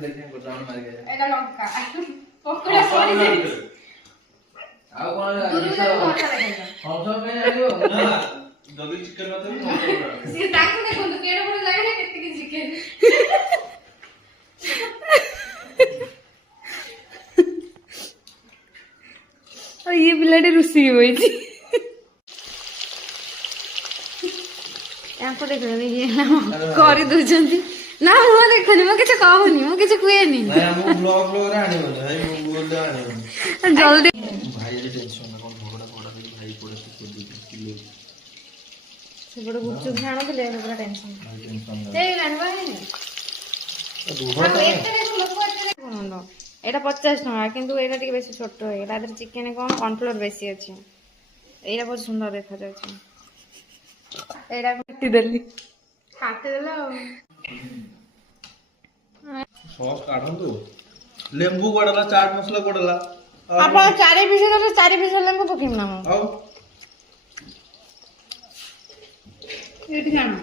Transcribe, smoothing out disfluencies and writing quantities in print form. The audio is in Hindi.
देखने को जान मार गया एटा लंका पकोड़ा सॉरी ଆଉ କଣ हम सब में आइयो ना जल्दी चिकन मत सी ताकू देखो केडे बड़ लागे केते की चिकन और ये बिलाड़ी रुसी हुई थी यहाँ को देखो ये करी दूचंती ना मु देखनी मु किछ कहूनी मु किछ कुएनी ना हम ब्लॉग रे आनी बोले भाई मु बोल दे आनी जल्दी भाई जे टेंशन ना कोन भोगड़ा भोगड़ा भाई पड़े से किलो से बड़ गुपचुप खाणो ले पूरा टेंशन टेंशन ए गानवा है এটা 50 টাকা কিন্তু এটা ଟିକେ বেশি ছোট হয়ে গেল আদের চিকেনে কোন কর্নফ্লোর বেশি আছে এইটা বহুত সুন্দর দেখা যাচ্ছে এইটা কাটি দেলি सॉस काढंतु लेंबू पडला चाट मसाला पडला आपण चारी पीस लेंबू पकिम ना आउ एटी जानो